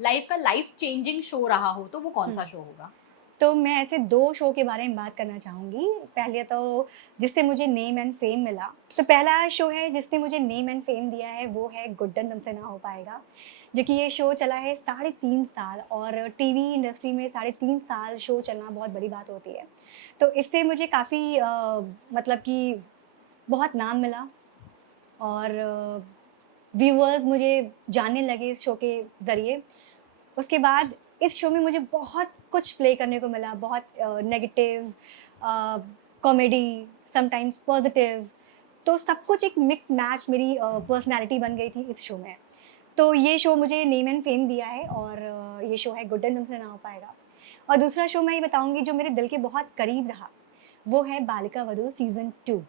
Life का life changing show रहा हो तो वो कौन सा हुँ। शो होगा? तो मैं ऐसे 2 शो के बारे में बात करना चाहूँगी। पहले तो जिससे मुझे नेम एंड फ़ेम मिला, तो पहला शो है जिसने मुझे नेम एंड फ़ेम दिया है वो है गुड्डन तुमसे ना हो पाएगा। जो कि ये शो चला है साढ़े 3 साल और टीवी इंडस्ट्री में साढ़े 3 साल शो चलना बहुत बड़ी बात होती है। तो इससे मुझे काफ़ी मतलब कि बहुत नाम मिला और व्यूअर्स मुझे जानने लगे इस शो के ज़रिए। उसके बाद इस शो में मुझे बहुत कुछ प्ले करने को मिला, बहुत नेगेटिव कॉमेडी, समटाइम्स पॉज़िटिव, तो सब कुछ एक मिक्स मैच मेरी पर्सनैलिटी बन गई थी इस शो में। तो ये शो मुझे नेम एंड फ़ेम दिया है और ये शो है गुड्डन तुमसे ना हो पाएगा। और दूसरा शो मैं ये बताऊँगी जो मेरे दिल के बहुत करीब रहा, वो है बालिका वधू सीज़न 2।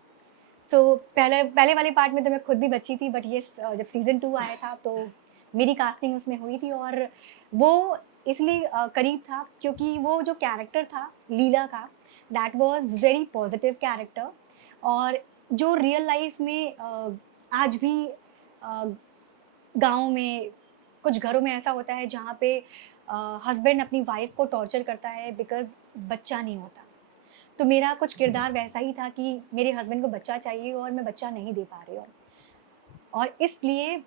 सो पहले पहले वाले पार्ट में तो मैं खुद भी बच्ची थी बट ये जब सीज़न 2 आया था तो मेरी कास्टिंग उसमें हुई थी और वो इसलिए करीब था क्योंकि वो जो कैरेक्टर था लीला का that was very positive character और जो रियल लाइफ़ में आज भी अ, गाँव में कुछ घरों में ऐसा होता है जहाँ पे हस्बैंड अपनी वाइफ़ को टॉर्चर करता है बिकॉज़ बच्चा नहीं होता। तो मेरा कुछ किरदार वैसा ही था कि मेरे हस्बैंड को बच्चा चाहिए और मैं बच्चा नहीं दे पा रही हूँ और इसलिए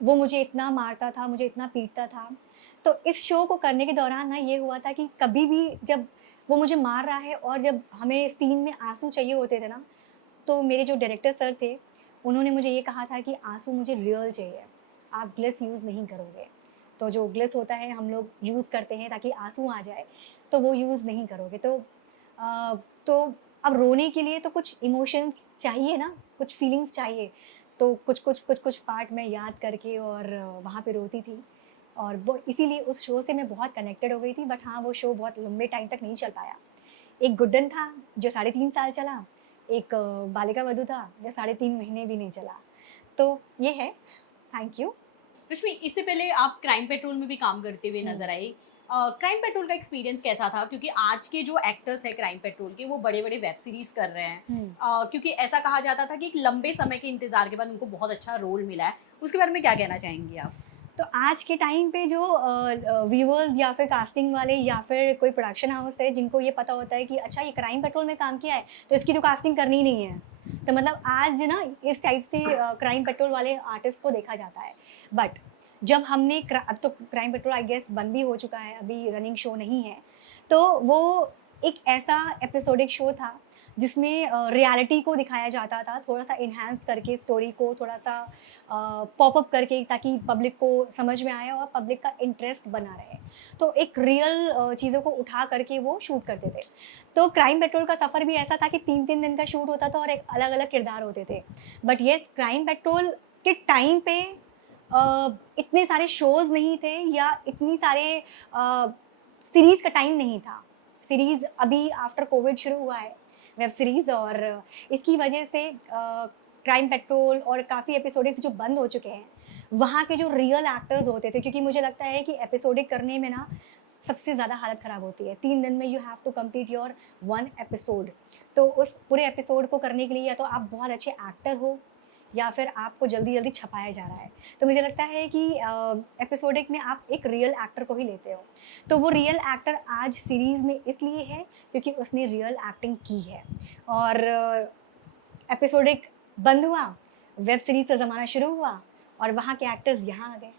वो मुझे इतना मारता था, मुझे इतना पीटता था। तो इस शो को करने के दौरान ना ये हुआ था कि कभी भी जब वो मुझे मार रहा है और जब हमें सीन में आँसू चाहिए होते थे ना, तो मेरे जो डायरेक्टर सर थे, उन्होंने मुझे ये कहा था कि आँसू मुझे रियल चाहिए, आप ग्लिस यूज़ नहीं करोगे। तो जो ग्लिस होता है हम लोग यूज़ करते हैं ताकि आँसू आ जाए, तो वो यूज़ नहीं करोगे। अ, तो अब रोने के लिए तो कुछ इमोशंस चाहिए ना, कुछ फीलिंग्स चाहिए। तो कुछ-कुछ पार्ट मैं याद करके और वहाँ पे रोती थी और वो इसीलिए उस शो से मैं बहुत कनेक्टेड हो गई थी बट हाँ, वो शो बहुत लंबे टाइम तक नहीं चल पाया। एक गुड्डन था, जो साढ़े 3 साल चला, एक बालिका वधू था, जो साढ़े 3 महीने भी नहीं चला। तो ये है। Thank you. रश्मि, इससे पहले आप क्राइम पेट्रोल में भी काम करते हुए हुँ, नज़र आई। क्राइम पेट्रोल का एक्सपीरियंस कैसा था? क्योंकि आज के जो एक्टर्स हैं क्राइम पेट्रोल के, वो बड़े-बड़े वेब सीरीज़ कर रहे हैं। हुँ। क्योंकि ऐसा कहा जाता था कि एक लंबे समय के इंतज़ार के बाद उनको बहुत अच्छा रोल मिला है। उसके बारे में क्या कहना चाहेंगी आप? तो आज के टाइम पे जो व्यूअर्स या फिर कास्टिंग वाले या फिर कोई प्रोडक्शन हाउस है जिनको ये पता होता है कि अच्छा ये क्राइम पेट्रोल में काम किया है, तो इसकी तो कास्टिंग करनी ही नहीं है। तो मतलब आज ना इस टाइप से क्राइम पेट्रोल वाले आर्टिस्ट को देखा जाता है। बट जब हमने अब तो क्राइम पेट्रोल आई गेस बंद भी हो चुका है, अभी रनिंग शो नहीं है। तो वो एक ऐसा एपिसोडिक शो था जिसमें रियलिटी को दिखाया जाता था, थोड़ा-सा एनहांस करके स्टोरी को थोड़ा-सा पॉप अप करके ताकि पब्लिक को समझ में आए और पब्लिक का इंटरेस्ट बना रहे। तो एक रियल चीज़ों को उठा करके वो शूट करते थे। तो क्राइम पेट्रोल का सफ़र भी ऐसा था कि 3-3 दिन का शूट होता था और एक अलग-अलग किरदार होते थे। बट येस क्राइम पेट्रोल के टाइम पे इतने सारे शोज़ नहीं थे या इतनी सारे सीरीज़ का टाइम नहीं था। सीरीज़ अभी आफ्टर कोविड शुरू हुआ है, वेब सीरीज़ और इसकी वजह से क्राइम पेट्रोल और काफ़ी एपिसोडिक्स जो बंद हो चुके हैं, वहाँ के जो रियल एक्टर्स होते थे क्योंकि मुझे लगता है कि एपिसोडिक करने में ना सबसे ज़्यादा हालत ख़राब होती है। 3 दिन में you have to complete your 1 episode. तो उस पूरे एपिसोड को करने के लिए या तो आप बहुत अच्छे एक्टर हो या फिर आपको जल्दी-जल्दी छपाया जा रहा है। तो मुझे लगता है कि एपिसोडिक में आप एक रियल एक्टर को ही लेते हो। तो वो रियल एक्टर आज सीरीज़ में इसलिए है क्योंकि उसने रियल एक्टिंग की है और एपिसोडिक बंद हुआ, वेब सीरीज़ का ज़माना शुरू हुआ और वहाँ के एक्टर्स यहाँ आ गए।